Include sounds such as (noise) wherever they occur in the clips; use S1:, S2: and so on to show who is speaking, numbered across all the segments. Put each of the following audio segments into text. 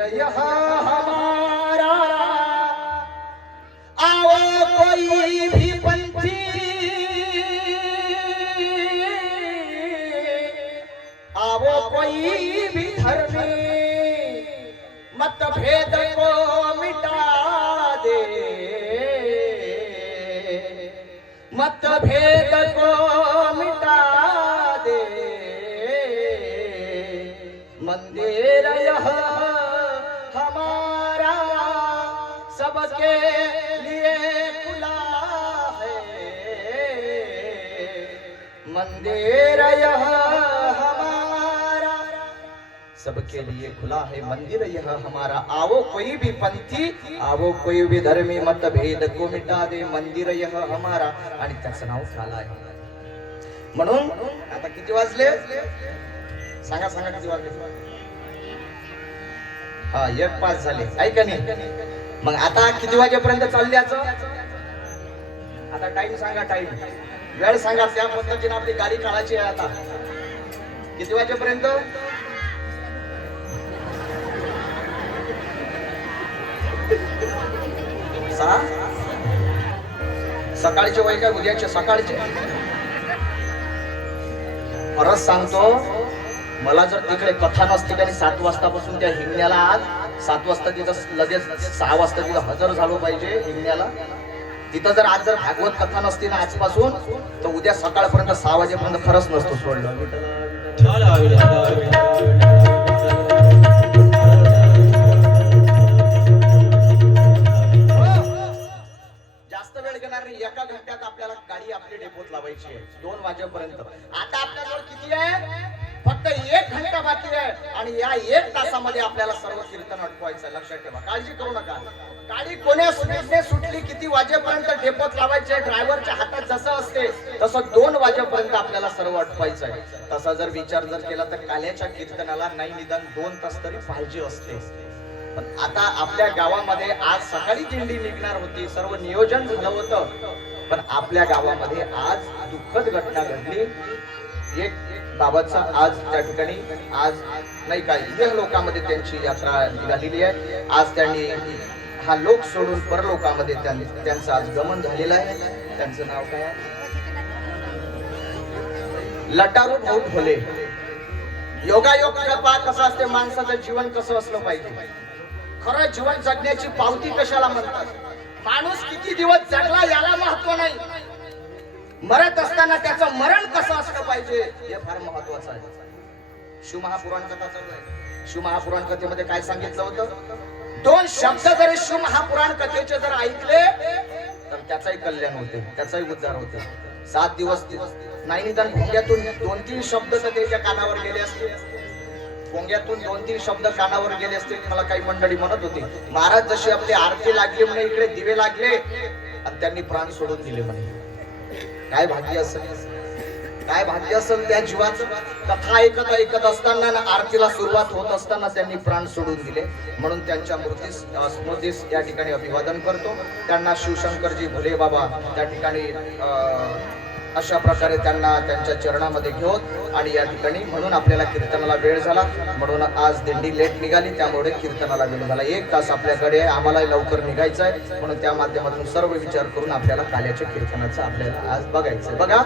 S1: हमारा भी पंथी आओ कोई भी धर्मी मतभेद को मिटा दे। मतभेद को सबके लिए खुला है। मंदिर यह हमारा। सबके लिए खुला है मंदिर यह हमारा। आओ कोई भी पंथी आवो कोई भी धर्मी मतभेद को मिटा दे मंदिर यह हमारा। आणि त्याचं नाव झाला आहे म्हणून आता किती वाजले? सांगा सांगा किती वाजले? हा एक पाच झाले. ऐका नाही मग आता किती वाजेपर्यंत चालल्याचं आता टाइम सांगा टाइम वेळ सांगा त्या पद्धतीने आपली गाडी काढायची आहे आता. किती वाजेपर्यंत? सहा? सकाळचे वय काय उद्याचे? सकाळचे. परत सांगतो मला जर तिकडे कथा नसती आणि सात वाजतापासून त्या हिंगण्याला आज सात वाजता तिथं लगेच सहा वाजता तिथं हजर झालो पाहिजे निघण्याला तिथं जर आज जर भागवत कथा नसती ना आजपासून तर उद्या सकाळपर्यंत सहा वाजेपर्यंत खरंच नसतो सोडलं. जास्त वेळ घेणार नाही एका घंट्यात आपल्याला गाडी आपली डेपोत लावायची आहे. दोन वाजेपर्यंत. आता आपल्याजवळ किती आहे? फक्त एक घंटा बाकी आहे आणि या एक तासामध्ये आपल्याला सर्व कीर्तन अटकवायचं लक्षात ठेवा. काळजी करू नका. गाडी कोण्या सुटली सुटली किती वाजेपर्यंत डेपोत लावायचे ड्रायव्हरच्या हातात जसं असते तसं दोन वाजेपर्यंत आपल्याला सर्व अटकवायचं आहे. तसा जर विचार जर केला तर काल्याच्या कीर्तनाला नाही निदान दोन तास तरी पाहिजे असते. पण आता आपल्या गावामध्ये आज सकाळी दिंडी निघणार होती. सर्व नियोजन झालं होतं. पण आपल्या गावामध्ये आज दुःखद घटना घडली. एक बाबाचा आज त्या ठिकाणी आज नाही का इतर लोकांमध्ये त्यांची यात्रा निघालेली आहे. आज त्यांनी हा लोक सोडून परलोकामध्ये त्यांनी त्यांचं आज गमन झालेलं आहे. त्यांचं नाव काय लटारू भाऊ भोले. योगायोग पहा कसं असते? माणसाचं जीवन कसं असलं पाहिजे? खरं जीवन जगण्याची पावती कशाला म्हणतात? माणूस किती दिवस जगला याला महत्त्व नाही. मरत असताना त्याचं मरण कसं असलं पाहिजे हे फार महत्वाचं आहे. शिवमहापुराण कथा चालू आहे. शिवमहापुराण कथेमध्ये काय सांगितलं होतं? दोन शब्द जरी शिवमहापुराण कथेचे जर ऐकले तर त्याचाही कल्याण होते त्याचाही उद्धार होते. सात दिवस दिवस नाही निदान भोंग्यातून दोन तीन शब्द तर त्याच्या कानावर गेले असते पोंग्यातून दोन तीन शब्द कानावर गेले असते मला काही मंडळी म्हणत होती. महाराज जशी आपली आरती लागली म्हणे इकडे दिवे लागले आणि त्यांनी प्राण सोडून दिले म्हणे. काय भाग्य असेल? काय भाग्य असेल त्या जीवाचं कथा ऐकत ऐकत असताना ना आरतीला सुरुवात होत असताना त्यांनी प्राण सोडून दिले. म्हणून त्यांच्या मृतीस स्मृतीस या ठिकाणी अभिवादन करतो. त्यांना शिवशंकरजी भोले बाबा त्या ठिकाणी अं, अशा प्रकारे त्यांना त्यांच्या चरणामध्ये घेऊन आणि या ठिकाणी म्हणून आपल्याला कीर्तनाला वेळ झाला. म्हणून आज दिंडी लेट निघाली त्यामुळे कीर्तनाला वेळ झाला. एक तास आपल्याकडे आहे आम्हाला लवकर निघायचं आहे म्हणून त्या माध्यमातून सर्व विचार करून आपल्याला काल्याच्या कीर्तनाचं आपल्याला आज बघायचं बघा.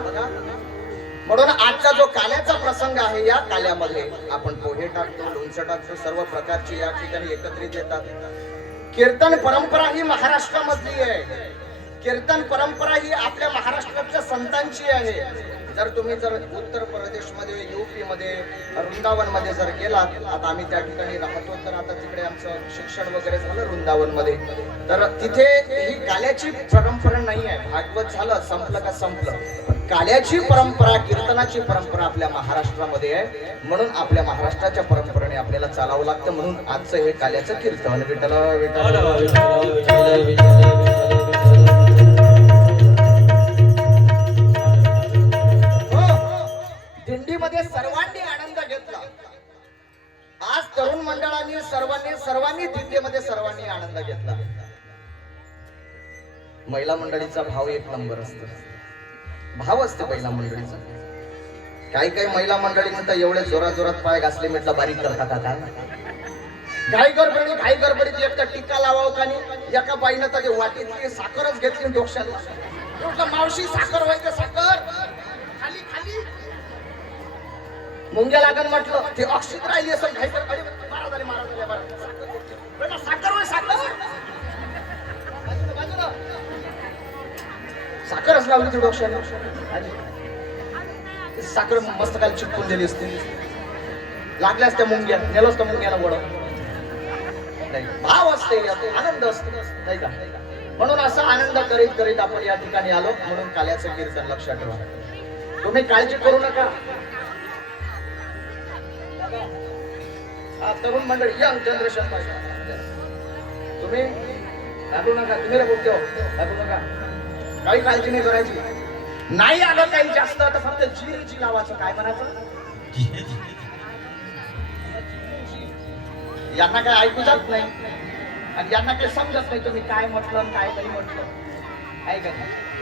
S1: म्हणून आजचा जो काल्याचा प्रसंग आहे या काल्यामध्ये आपण पोहे टाकतो लोणचं टाकतो सर्व प्रकारची या ठिकाणी एकत्रित येतात. कीर्तन परंपरा ही महाराष्ट्रामधली आहे. कीर्तन परंपरा ही आपल्या महाराष्ट्रातल्या संतांची आहे. जर तुम्ही जर उत्तर प्रदेशमध्ये युपीमध्ये वृंदावनमध्ये जर गेलात आता आम्ही त्या ठिकाणी राहतो तर आता तिकडे आमचं शिक्षण वगैरे झालं वृंदावनमध्ये. तर तिथे ही काल्याची परंपरा नाही आहे. भागवत झालं संपलं का संपलं. काल्याची परंपरा कीर्तनाची परंपरा आपल्या महाराष्ट्रामध्ये आहे. म्हणून आपल्या महाराष्ट्राच्या परंपरेने आपल्याला चालावं लागतं. म्हणून आजचं हे काल्याचं कीर्तन. विठ्ठल विठ्ठल मध्ये सर्वांनी आनंद घेतला. आज तरुण मंडळांनी सर्वांनी सर्वांनी दिंडीमध्ये सर्वांनी आनंद घेतला. महिला मंडळीचा भाव एक नंबर असतो. भाव असते महिला मंडळीचा. काही काही महिला मंडळी म्हणतात एवढे जोरात जोरात पाय घासले म्हटलं बारीक करता का काय घाई गडबडी घाई गडबडीत एकटा टीका लावावं का नाही एका बाईनं तर वाटीत साखरच घेतली डोक्याला म्हटलं मावशी साखर व्हायचं साखर खाली खाली मुंग्या लागन म्हटलं ते अक्षित राहिली असं मारा झाले मारा झाले साखर बेटा, साखर होय साखर. साखरच लावली ती डोक्याला साखर मस्त काल चिपकून दिली असते. लागल्यास त्या मुंग्या नेलोच त्या मुंग्याला वड नाही भाव असते आनंद असते नाही का? म्हणून असा आनंद करीत करीत आपण या ठिकाणी आलो. म्हणून काल्याचं कीर्तन लक्षात ठेवा. तुम्ही काळजी करू नका. तरुण मंडळी यंग जनरेशन तुम्ही घाबरू नका तुम्ही रे बोलतो घाबरू नका. काही काळजी नाही करायची. नाही आलं काही जास्त तर फक्त जी जी नावाचं काय म्हणायचं? यांना काय ऐकू जात नाही. आणि यांना काही समजत नाही तुम्ही काय म्हटलं काय तरी म्हटलं. ऐका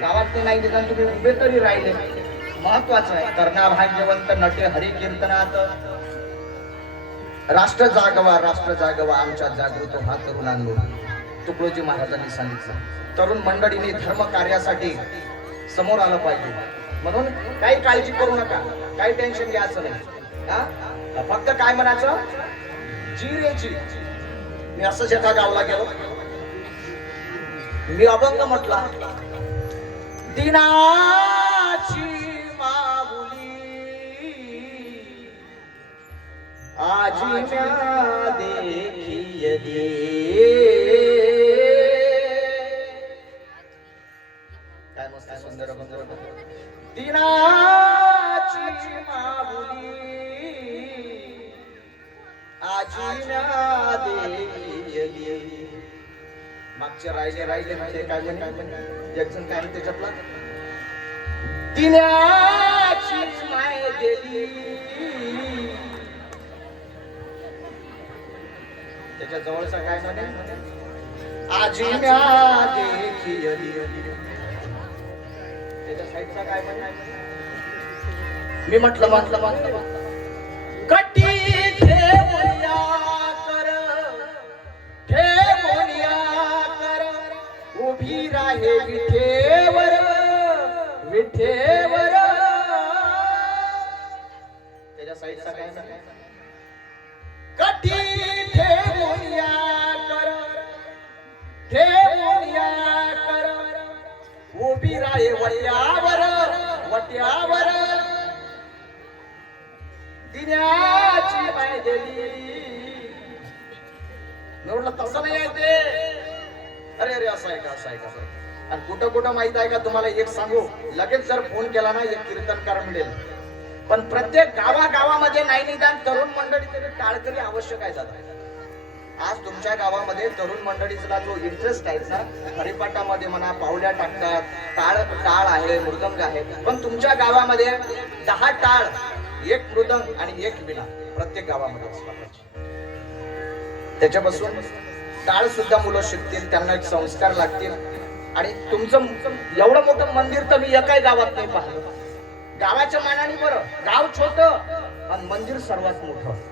S1: गावात ते नाही निदान तुम्ही उभे तरी राहिले. महत्वाचं आहे. कर्णा भाग्यवंत नटे हरी कीर्तनात राष्ट्र जागवा राष्ट्र जागवा आमच्या जागृत हा तरुणांनो. तुकडोजी महाराजांनी सांगितलं. तरुण मंडळीने धर्म कार्यासाठी समोर आलं पाहिजे. म्हणून काही काळजी करू नका. काही टेन्शन घ्यायचं नाही. हा? फक्त काय म्हणायचं? जी रे जी मी असंच एका गावला गेलो. मी अभंग म्हटला. दिना आज म्या देखिय काय मस्त सुंदर अभंग दिनाची माऊली। म्या मागचे राहिले राहिले म्हणजे काय म्हणे काय म्हणे एक जण काय म्हणे त्याच्यातला? दिनाची माय गेली। त्याच्या जवळचा काय म्हणे? आजी म्या देखियली त्याच्या साईडचा काय म्हणे? मी म्हटलं म्हटलं म्हटलं कटी कर. उभी राहे विठेवर विठेवर. त्याच्या साईडचा काय म्हणे? उभी राहे वट्यावर वट्यावर. दिन्याची माय दिली मी तसं नाही आहे ते. अरे अरे असं आहे का असं आहे का असं आणि कुठं कुठं माहीत आहे का तुम्हाला? एक सांगू. लगेच जर फोन केला ना एक कीर्तनकार मिळेल पण प्रत्येक गावागावामध्ये नाही निदान तरुण मंडळी तरी टाळकरी आवश्यक आहे दादा. आज तुमच्या गावामध्ये तरुण मंडळीचा जो इंटरेस्ट आहे ना हरिपाठामध्ये म्हणा पावल्या टाकतात टाळ टाळ आहे मृदंग आहे. पण तुमच्या गावामध्ये दहा टाळ एक मृदंग आणि एक विणा प्रत्येक गावामध्ये त्याच्यापासून टाळ सुद्धा मुलं शिकतील त्यांना एक संस्कार लागतील. आणि तुमचं एवढं मोठं मंदिर तर मी एकाही गावात नाही पाहिलं. गावाच्या मानाने बरं गाव छोट आणि मंदिर सर्वात मोठं.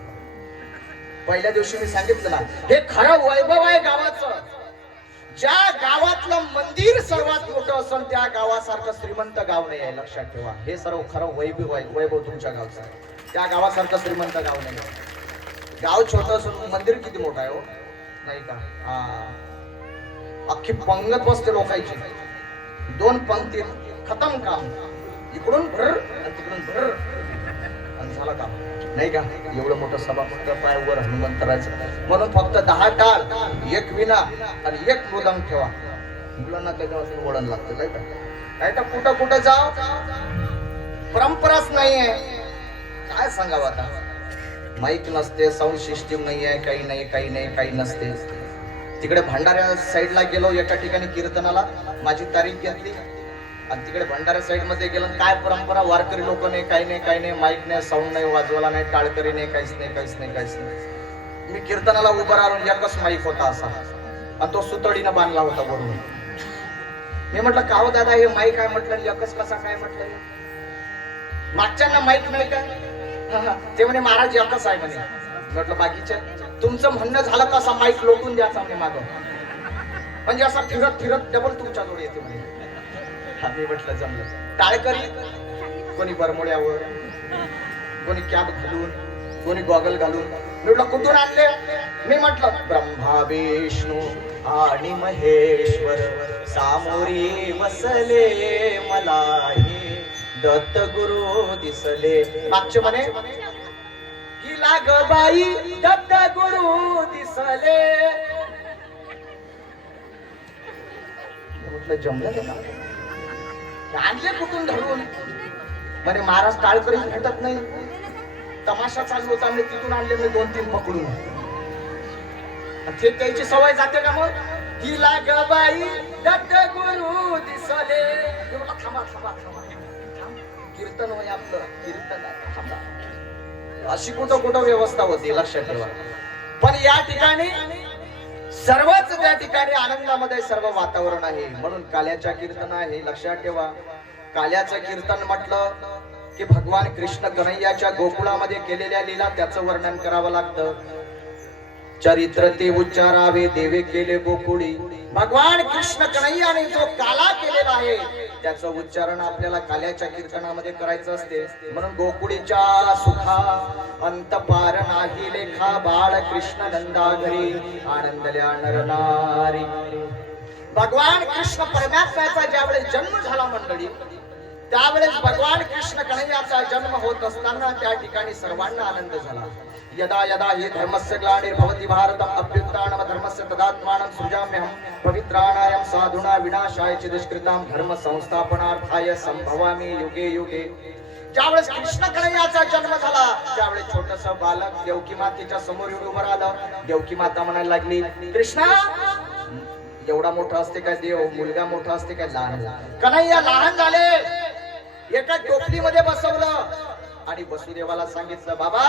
S1: पहिल्या दिवशी मी सांगितलं ना हे खरं वैभव आहे गावाचं. ज्या गावातलं मंदिर सर्वात मोठं असेल त्या गावासारखं श्रीमंत गाव नाही आहे लक्षात ठेवा. हे सर्व खरं वैभव आहे वैभव तुमच्या गावचं आहे. त्या गावासारखं श्रीमंत गाव नाही आहे. गाव छोटं असून मंदिर किती मोठं आहे हो? नाही का? हा. अख्खी पंगत बसते लोकांची दोन पंक्ती खतम काम. इकडून भर आणि तिकडून भर. आणि झाला काम. नाही का? एवढं मोठं सभापती पायावर हनुमंतराचं म्हणून फक्त दहा टाळ एक विना आणि एक मृदंग ठेवा. मुलांना त्याच्यापासून वळण लागतं नाही का? नाही तर कुठं कुठं जाव परंपराच नाहीये. काय सांगावं आता? माईक नसते साऊंड सिस्टीम नाही आहे काही नाही काही नाही काही नसते. तिकडे भंडाऱ्या साईडला गेलो एका ठिकाणी कीर्तनाला. माझी तारीख घेतली. आणि तिकडे भंडारा साईडमध्ये गेलं काय परंपरा? वारकरी लोक नाही काही नाही काही नाही माईक नाही साऊंड नाही वाजवायला नाही टाळकरी नाही काहीच नाही काहीच नाही काहीच नाही. मी कीर्तनाला उभं राहून एकच माईक होता असा. आणि तो सुतडीनं बांधला होता बरोबर मी म्हटलं का हो दादा हे माईक आहे? म्हटलं आणि एकच कसा काय? म्हटलं. मागच्यांना माईक नाही का? (laughs) ते म्हणे महाराज एकच आहे म्हणे. म्हटलं बाकीच्या तुमचं म्हणणं झालं तर असा माईक लोटून द्यायचा म्हणे माग? म्हणजे असा फिरत फिरत डबल तुमच्या जोडी येते म्हणे. मी म्हटलं जमलं टाळकरी? कोणी बरमोड्यावर कोणी कॅप घालून कोणी गॉगल घालून. मी म्हटलं कुठून आणले? मी म्हटलं ब्रह्मा विष्णू आणि महेश्वर. सामोरी बसले मला हे दत्त गुरु दिसले. मागचे म्हणे की लाग बाई दत्त गुरु दिसले. म्हटलं जमलं का आणले कुठून धरून. म्हणे महाराज टाळकरी भेटत नाही. तमाशा चालू होता मी तिथून आणले मी दोन तीन पकडून. आणि ते त्याची सवय जाते का मग? तिला गबाई दत्त गुरु दिसले. थांबा थांबा थांबा. कीर्तन होय आपलं. कीर्तन थांबा. अशी कुठं कुठं व्यवस्था होती लक्षात ठेवा. पण या ठिकाणी सर्वच त्या ठिकाणी आनंदामध्ये सर्व वातावरण आहे. म्हणून काल्याच्या कीर्तन आहे. लक्षात ठेवा. काल्याचं कीर्तन म्हटलं की भगवान कृष्ण कन्हैयाच्या गोकुळामध्ये केलेल्या लीला त्याचं वर्णन करावं लागतं. चरित्र ते उच्चारावे देवे केले गोकुळी. भगवान कृष्ण कन्हैयाने जो काला केलेला आहे त्याचं उच्चारण आपल्याला काल्याच्या कीर्तनामध्ये करायचं असते. म्हणून गोकुळीच्या सुखा अंत पार नाही लेखा बाळ कृष्ण नंदा घरी आनंदल्या नरनारी भगवान कृष्ण परमात्म्याचा ज्यावेळेस जन्म झाला मंडळी त्यावेळेस भगवान कृष्ण कन्हैयाचा जन्म होत असताना त्या ठिकाणी सर्वांना आनंद झाला. यदा यदा हे धर्मस्य ग्लानिर्भवति भारतम् अभ्युत्थानम धर्मस्य तदात्मानं सृजाम्यहं पवित्राणायं साधुना विनाशाय च दुष्कृतां धर्म संस्थापनार्थाय संभवामि युगे युगे. ज्यावेळेस कृष्ण कन्हैयाचा जन्म झाला त्यावेळेस छोटस बालक देवकी मातेच्या समोर येऊन उभं राहिलं. देवकी माता म्हणायला लागली कृष्णा एवढा मोठा असते काय देव मुलगा मोठा असते काय लहान? कन्हैया लहान झाले. एका टोपलीमध्ये बसवलं. आणि वसुदेवाला सांगितलं बाबा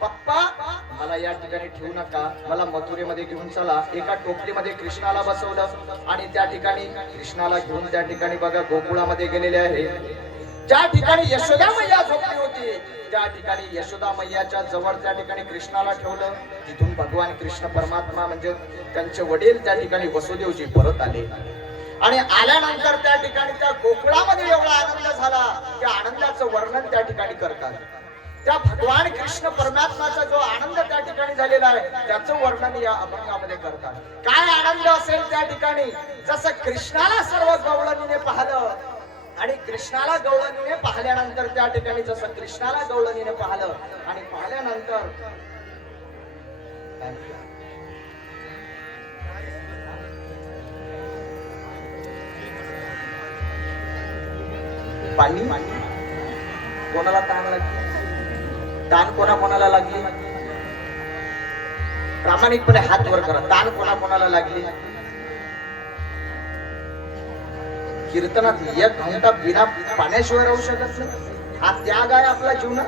S1: पप्पा मला या ठिकाणी ठेवू नका. मला मथुरेमध्ये घेऊन चला. एका टोपलीमध्ये कृष्णाला बसवलं. आणि त्या ठिकाणी कृष्णाला घेऊन त्या ठिकाणी बघा गोकुळामध्ये गेलेले आहे. ज्या ठिकाणी यशोदा मैया झोपली होती त्या ठिकाणी यशोदा मैयाच्या जवळ त्या ठिकाणी कृष्णाला ठेवलं. तिथून भगवान कृष्ण परमात्मा म्हणजे त्यांचे वडील त्या ठिकाणी वसुदेवजी परत आले. आणि आल्यानंतर त्या ठिकाणी त्या गोकुळामध्ये एवढा आनंद झाला त्या आनंदाचं वर्णन त्या ठिकाणी करतात. त्या भगवान कृष्ण परमात्माचा जो आनंद त्या ठिकाणी झालेला आहे त्याचं वर्णन या अभंगामध्ये करतात. काय आनंद असेल त्या ठिकाणी? जसं कृष्णाला सर्व गवळणीने पाहिलं आणि कृष्णाला गवळणीने पाहिल्यानंतर त्या ठिकाणी जसं कृष्णाला गवळणीने पाहिलं आणि पाहिल्यानंतर पाणी कोणाला ताण लागली? ताण कोणा कोणाला लागली? प्रामाणिकपणे हात वर करा. ताण कोणा कोणाला लागली? कीर्तनात एक घंटा बिना पाण्याशिवाय राहू शकत नाही. हा त्याग आहे आपला जीवनात.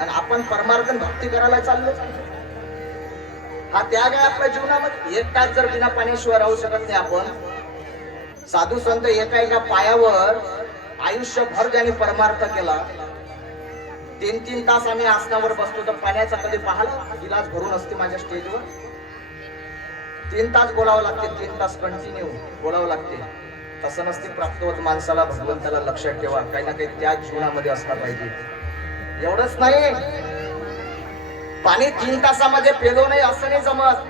S1: आणि आपण परमार्थन भक्ती करायला चाललो. हा त्याग आहे आपल्या जीवनामध्ये. एक तास जर बिना पाण्याशिवाय राहू शकत नाही आपण साधू संत एका एका पायावर आयुष्यभर ज्याने परमार्थ केला तीन तीन तास आम्ही आसनावर बसतो तर पाण्याचा कधी पाहिला? गिलास भरून असते माझ्या स्टेजवर. तीन तास बोलावं लागते तीन तास कंटिन्यू बोलावं लागते. तसं नसते प्राप्त होत माणसाला भगवंताला लक्षात ठेवा. काही ना काही त्या जीवनामध्ये असला पाहिजे. एवढंच नाही. पाणी तीन तासामध्ये पेलो नाही असं नाही जमत.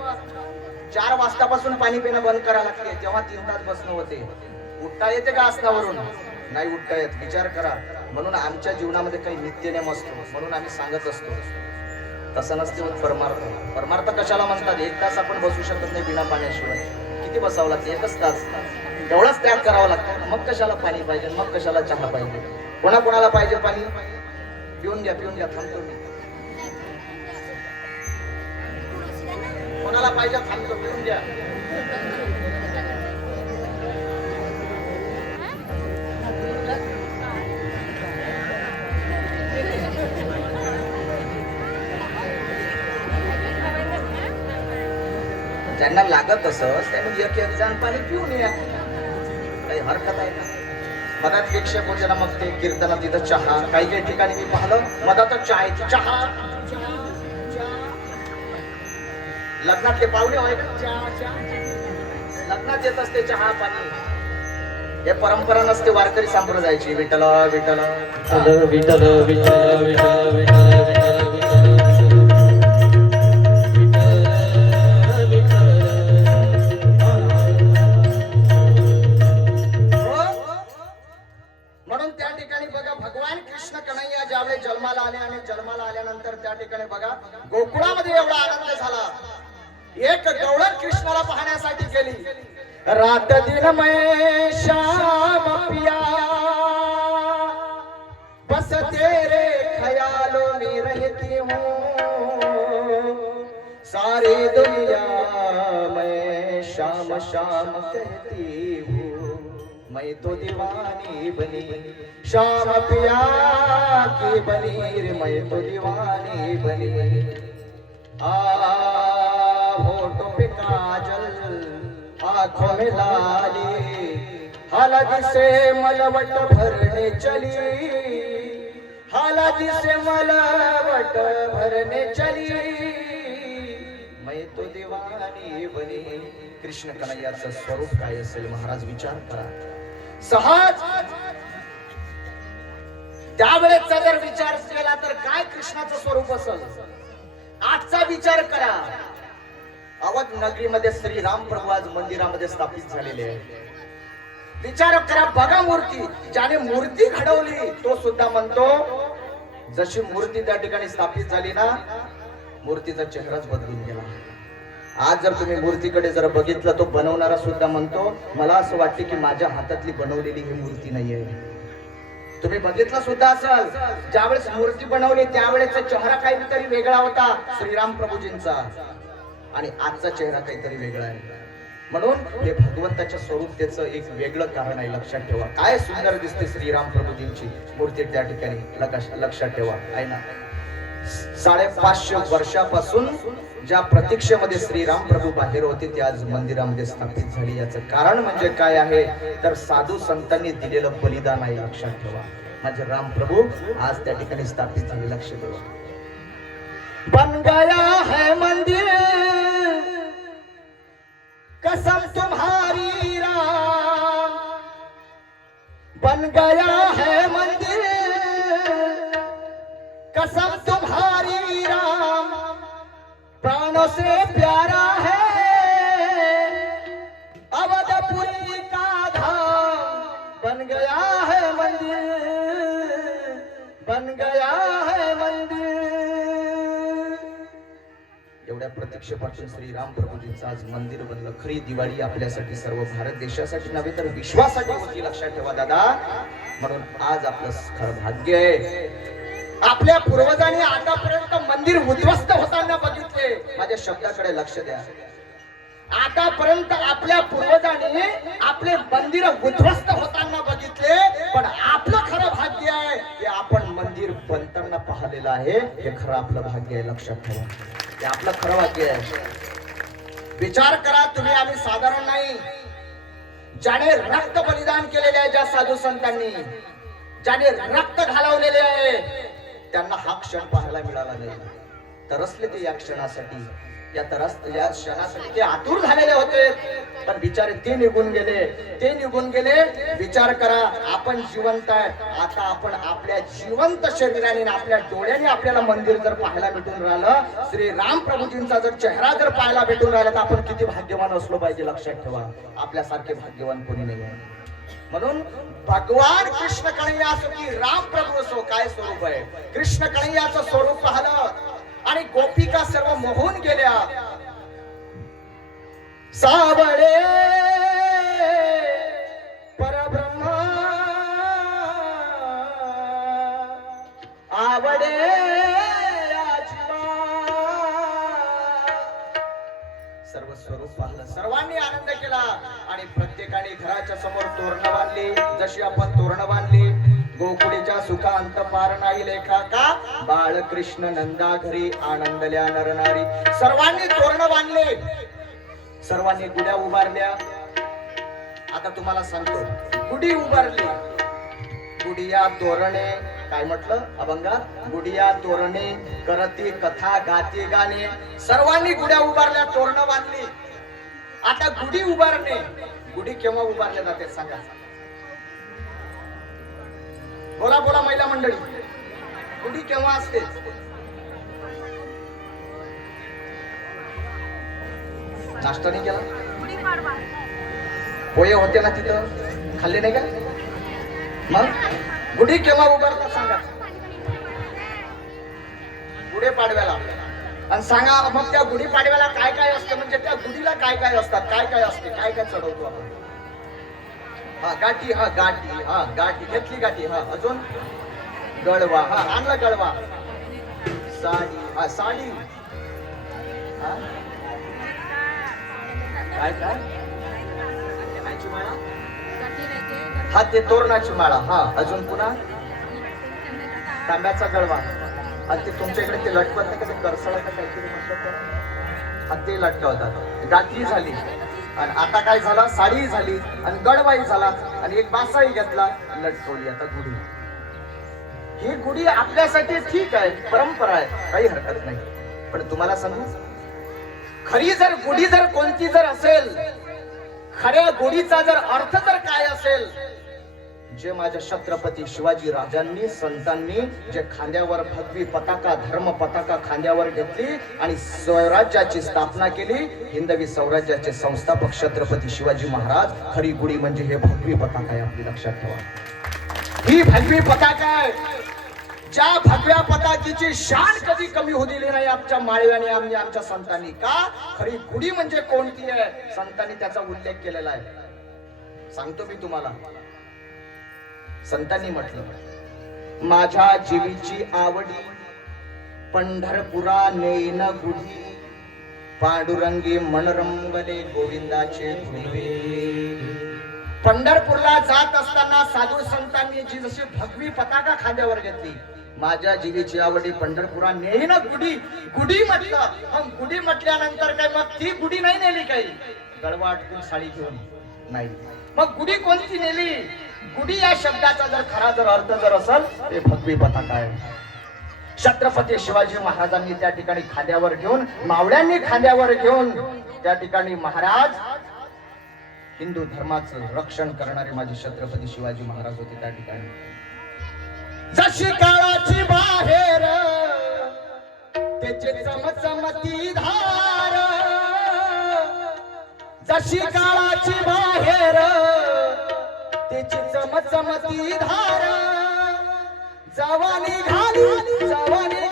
S1: चार वाजतापासून पाणी पिणं बंद करावं लागते. तेव्हा तीन तास बसणं होते. उठता येते का आसनावरून? नाही उठता येत. विचार करा. म्हणून आमच्या जीवनामध्ये काही नित्यनेम असतो. म्हणून आम्ही सांगत असतो. तसं नसते होत परमार्थ. परमार्थ कशाला म्हणतात? एक तास आपण बसू शकत नाही बिना पाण्याशिवाय. किती बसावं लागतं? एकच तास. एवढाच त्याग करावा लागतो. मग कशाला पाणी पाहिजे? मग कशाला चहा पाहिजे? कोणा कोणाला पाहिजे पाणी? पिऊन घ्या पिऊन घ्या. थांबतो मी. कोणाला पाहिजे थांबतो. पिऊन घ्या. त्यांना लागत असं त्यामुळे एक एक जण पाणी पिऊन या. काही हरकत आहे का? मधात विक्षेप होते मग ते कीर्तनात तिथं चहा. काही काही ठिकाणी मी पाहिलं मधातच चहा आहे चहा. लग्नातले पाहुणे होय चहा चहा लग्नात येत असते चहा पाणी. हे परंपरा नसते वारकरी संप्रदायाची.
S2: विठल विठल
S1: विठल विठल विठल ठिकाणी बघा गोकुळामध्ये एवढा आनंद झाला. एक गवळण कृष्णाला पाहण्यासाठी गेली. रात दिन मैं श्याम पिया. बस तेरे ख्यालों में रहती हूँ. सारी दुनिया मैं शाम शाम कहती हूँ. मैं तो दीवानी बनी. शाम पिया की बनी रे मैं तो दीवानी बनी। आ होठों पे काजल आंखों में लाली। हालत से मलवट भरने चली। हालत से मलवट भरने चली। मैं तो दीवानी बनी। कृष्ण कन्हैयाचं स्वरूप काय असेल? महाराज विचार करा. सहज त्यावेळेचा जर विचार केला तर काय कृष्णाचं स्वरूप असल? आजचा विचार करा. अवध नगरीमध्ये श्रीराम प्रभू आज मंदिरामध्ये स्थापित झालेले आहे विचार करा बघा मूर्ती. ज्याने मूर्ती घडवली तो सुद्धा म्हणतो जशी मूर्ती त्या ठिकाणी स्थापित झाली ना मूर्तीचा चेहराच बदलून गेला. आज जर तुम्ही मूर्तीकडे जर बघितलं तो बनवणारा सुद्धा म्हणतो मला असं वाटते की माझ्या हातातली बनवलेली ही मूर्ती नाही आहे तुम्ही बघितलं सुद्धा असाल ज्यावेळेस मूर्ती बनवली त्यावेळेचा चेहरा काहीतरी वेगळा होता श्रीराम प्रभूजींचा. आणि आजचा चेहरा काहीतरी वेगळा आहे. म्हणून हे भगवंताच्या स्वरूपतेचं एक वेगळं कारण आहे लक्षात ठेवा. काय सुंदर दिसते श्रीराम प्रभूजींची मूर्ती त्या ठिकाणी लक्षात ठेवा. आहे ना? साडेपाचशे वर्षापासून ज्या प्रतीक्षेमध्ये श्रीराम प्रभू बाहेर होते ते आज मंदिरामध्ये स्थापित झाली. याचं कारण म्हणजे काय आहे? तर साधू संतांनी दिलेलं बलिदान आहे लक्षात ठेवा. माझे राम प्रभू आज त्या ठिकाणी स्थापित झाले लक्ष ठेवा बन गया है मंदिर कसम तुम्हारी राम. बन गया है मंदिर कसम तुम्हारी प्राणों से प्यारा है। अवधपुरी का धाम बन गया है मंदिर बन गया है मंदिर। एवढ्या प्रत्यक्षपासून श्रीराम प्रभूजींचं आज मंदिर बनलं. खरी दिवाळी आपल्यासाठी सर्व भारत देशासाठी नव्हे तर विश्वासाठी होती लक्षात ठेवा दादा. म्हणून आज आपलं खरं भाग्य आहे. आपल्या पूर्वजांनी आतापर्यंत मंदिर उद्ध्वस्त होताना बघितले. माझ्या शब्दाकडे लक्ष द्या. आतापर्यंत आपल्या पूर्वजांनी आपले मंदिर उद्ध्वस्त होताना बघितले पण आपलं खरं भाग्य आहे की आपण मंदिर बनताना पाहिलेलं आहे. हे खरं आपलं भाग्य आहे लक्षात ठेवा. हे आपलं खरं भाग्य आहे. विचार करा तुम्ही आम्ही साधारण नाही. ज्याने रक्त बलिदान केलेले आहे ज्या साधू संतांनी ज्याने रक्त घालवलेले आहे त्यांना हा क्षण पाहायला मिळाला नाही. तरसले ते या क्षणासाठी. या तरस या क्षणासाठी ते आतुर झालेले होते. पण बिचारे ते निघून गेले. ते निघून गेले. विचार करा आपण जिवंत आहे. आता आपण आपल्या जिवंत शरीराने आपल्या डोळ्याने आपल्याला मंदिर जर पाहायला भेटून राहिलं श्री राम प्रभूजींचा जर चेहरा जर पाहायला भेटून राहिला तर आपण किती भाग्यवान असलो पाहिजे लक्षात ठेवा. आपल्यासारखे भाग्यवान कोणी नाही आहे म्हणून भगवान कृष्ण कन्हैया असो की राम प्रभू असो काय स्वरूप आहे? कृष्ण कन्हैयाचं स्वरूप पाहलं आणि गोपिका सर्व मोहून गेल्या. सावळे परब्रह्मा आवडे सर्वांनी आनंद केला. आणि प्रत्येकाने घराच्या समोर तोरण बांधली. जशी आपण तोरण बांधली गोकुळीच्या सुखांत पार नाही लेखा का बाळकृष्ण नंदा घरी आनंदल्या नरनारी. सर्वांनी तोरण बांधले. सर्वांनी गुड्या उभारल्या. आता तुम्हाला सांगतो गुढी उभारली. गुडिया तोरणे काय म्हटलं? अभंगात गुडिया तोरणे करती कथा गाती गाणे. सर्वांनी गुड्या उभारल्या तोरणं बांधली. आता गुढी उभारणे. गुढी केव्हा उभारल्या जाते सांगा. बोला बोला महिला मंडळी. गुढी केव्हा असते? नाश्ता नाही केला? पोहे होते ना तिथं? खाल्ले नाही का? मग? गुढी केव्हा उभारतात सांगा. गुढे पाडव्याला. आणि सांगा मग त्या गुढी पाडव्याला काय काय असतं? म्हणजे त्या गुढीला काय काय असतात? काय काय असते? काय काय चढवतो आपण? हा गाठी हा गाठी हा गाठी. घेतली गाठी हा अजून? गळवा हा आणला गळवा. साडी हा साडी. हा? काय काय? माळा? हा ते तोरणाची माळा. हा अजून पुन्हा? तांब्याचा गळवा. आणि ते तुमच्या इकडे ते लटकत नाही का? ते करसळ का काहीतरी म्हणतात ते. लटकवतात. गाठी झाली. आणि आता काय झालं? साडी झाली. आणि गडवाई झाला. आणि एक बासाही घेतला. लटकवली आता गुढी. ही गुढी आपल्यासाठी ठीक आहे. परंपरा आहे. काही हरकत नाही. पण तुम्हाला सांगू? खरी जर गुढी जर कोणती जर असेल खऱ्या गुढीचा जर अर्थ जर काय असेल जे माझ्या छत्रपती शिवाजी राजांनी संतांनी जे खांद्यावर भगवी पताका धर्म पताका खांद्यावर घेतली आणि स्वराज्याची स्थापना केली हिंदवी स्वराज्याचे संस्थापक छत्रपती शिवाजी महाराज खरी गुढी म्हणजे हे भगवी पताका आहे आपली लक्षात ठेवा. ही भगवी पताका आहे ज्या भगव्या पताकीची शान कधी कमी होऊ दिली नाही आमच्या माळव्याने आम्ही आमच्या संतांनी. का? खरी गुढी म्हणजे कोणती आहे? संतांनी त्याचा उल्लेख केलेला आहे. सांगतो मी तुम्हाला. संतांनी म्हटलं. माझ्या जीवीची आवडी पंढरपुरा नेन गुढी पांडुरंगी मनरंगले गोविंदाचे धुवे पंढरपूरला जात असताना साधू संतांनी जी जशी भगवी पताका खांद्यावर घेतली माझ्या जीवीची आवडी पंढरपुरा नेईन गुढी गुढी म्हटलं. मग गुढी म्हटल्यानंतर काय मग ती गुढी नाही नेली काही. गळवा साडी घेऊन नाही. मग गुढी कोणती नेली? गुढी या शब्दाचा जर खरा जर अर्थ जर असेल ते भगवी पताका आहे. छत्रपती शिवाजी महाराजांनी त्या ठिकाणी खांद्यावर घेऊन मावळ्यांनी खांद्यावर घेऊन त्या ठिकाणी महाराज हिंदू धर्माचं रक्षण करणारे माझे छत्रपती शिवाजी महाराज होते त्या ठिकाणी. जशी काळाची बाहेर त्याचे चमचमती धार. जशी काळाची बाहेर तिची चमचमती धारा जवानी घाली जवानी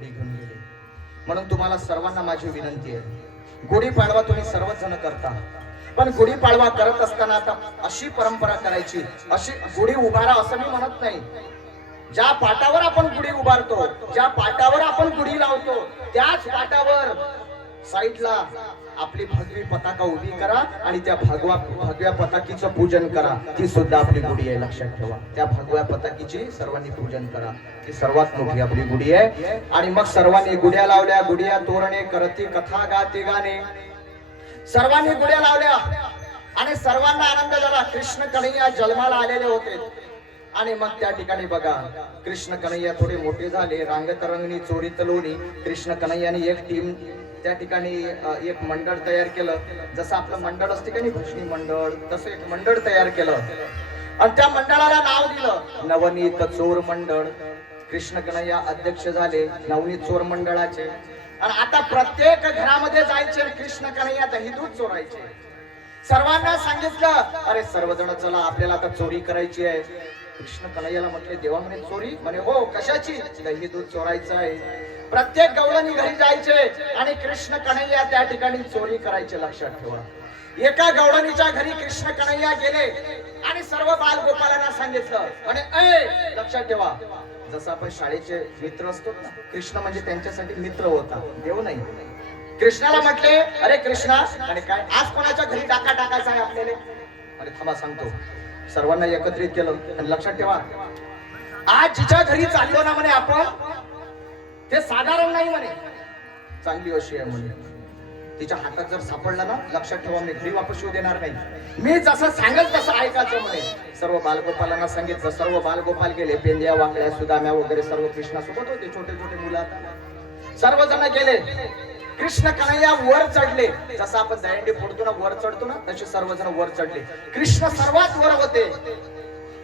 S1: पताका घेऊन गेले. म्हणून तुम्हाला सर्वांना माझी विनंती आहे. गुढीपाडवा तुम्ही तुम्ही सर्वजण करता. पण गुढीपाडवा करत असताना आता अशी परंपरा करायची अशी गुढी उभारा असं मी म्हणत नाही. ज्या पाटावर आपण गुढी उभारतो ज्या पाटावर आपण गुढी लावतो त्याच पाटावर साईडला आपली भगवी पताका उभी करा आणि त्या भगवा भगव्या पताकीचं पूजन करा. ती सुद्धा आपली गुढी आहे लक्षात ठेवा. त्या भगव्या पताकीची सर्वांनी पूजन करा. ती सर्वात मोठी आपली गुढी आहे. आणि मग सर्वांनी गुढ्या लावल्या. गुढिया तोरणे करती कथा गाते गाणे. सर्वांनी गुढ्या लावल्या. आणि सर्वांना आनंद झाला. कृष्ण कन्हैया जन्माला आलेले होते. आणि मग त्या ठिकाणी बघा कृष्ण कन्हैया थोडे मोठे झाले. रांगतरंगणी चोरी तलवणी कृष्ण कन्हैयाने एक टीम त्या ठिकाणी एक मंडळ तयार केलं. जसं आपलं मंडळ असते का नाही मंडळ तसं एक मंडळ तयार केलं. आणि त्या मंडळाला नाव दिलं. नवनीत चोर मंडळ. कृष्ण कन्हैया अध्यक्ष झाले नवनीत चोर मंडळाचे. आणि आता प्रत्येक घरामध्ये जायचे कृष्ण कन्हैया दहीदूध चोरायचे. सर्वांना सांगितलं अरे सर्वजण चला आपल्याला आता चोरी करायची आहे. कृष्ण कन्हैयाला म्हटले देवा म्हणे चोरी? म्हणे हो कशाची? दही दूध चोरायचं आहे. प्रत्येक गवळणी घरी जायचे आणि कृष्ण कन्हैया त्या ठिकाणी चोरी करायचे लक्षात ठेवा. एका गवळणीच्या घरी कृष्ण कन्हैया गेले आणि सर्व बाल गोपालांना सांगितलं. म्हणे अय लक्षात ठेवा. जसं आपण शाळेचे मित्र असतो ना कृष्ण म्हणजे त्यांच्यासाठी मित्र होता देव नाही. कृष्णाला म्हटले अरे कृष्णा आणि काय आज कोणाच्या घरी टाका टाकायचा आहे आपल्याला? अरे थांबा सांगतो. सर्वांना एकत्रित केलं. आणि लक्षात ठेवा. आज जिच्या घरी चाललो ना म्हणे आपण ते साधारण नाही म्हणे. चांगली अशी आहे म्हणे. तिच्या हातात जर सापडला ना लक्षात ठेवा मी घरी वापस येऊ देणार नाही. मी जसं सांगेल तसं ऐकायचं म्हणे. सर्व बालगोपालांना सांगितलं सर्व बालगोपाल गेले पेंद्या वाकड्या सुदाम्या वगैरे सर्व कृष्णा सोबत होते छोटे छोटे मुलं. सर्वजण गेले. कृष्ण कन्हैया वर चढले. जसं आपण दयंडी फोडतो ना वर चढतो ना तसे सर्वजण वर चढले. कृष्ण सर्वात वर होते.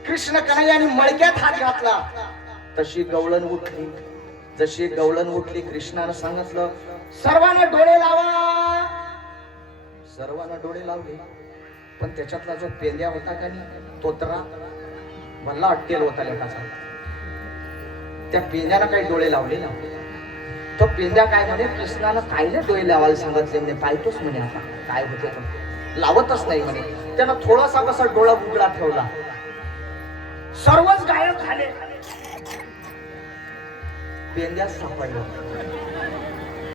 S1: कृष्ण कन्हैयाने मळक्यात हात घातला. तशी गवळण उठली. जशी गवळण उठली कृष्णानं सांगितलं सर्वांना डोळे लावा. सर्वांना डोळे लावले. पण त्याच्यातला जो पेंद्या होता का नाही तोतरा मला अट्टेल होता लेटाचा त्या पेंद्याला काही डोळे लावले ना. तो पेंद्या काय म्हणे कृष्णानं कायले डोळे लावायला सांगितले म्हणे? पाहतोच म्हणे आता काय होते लावतच नाही म्हणे. त्यानं थोडासा कसा डोळा उघडा ठेवला. सर्वच गायब झाले. पेंद्या सापडलं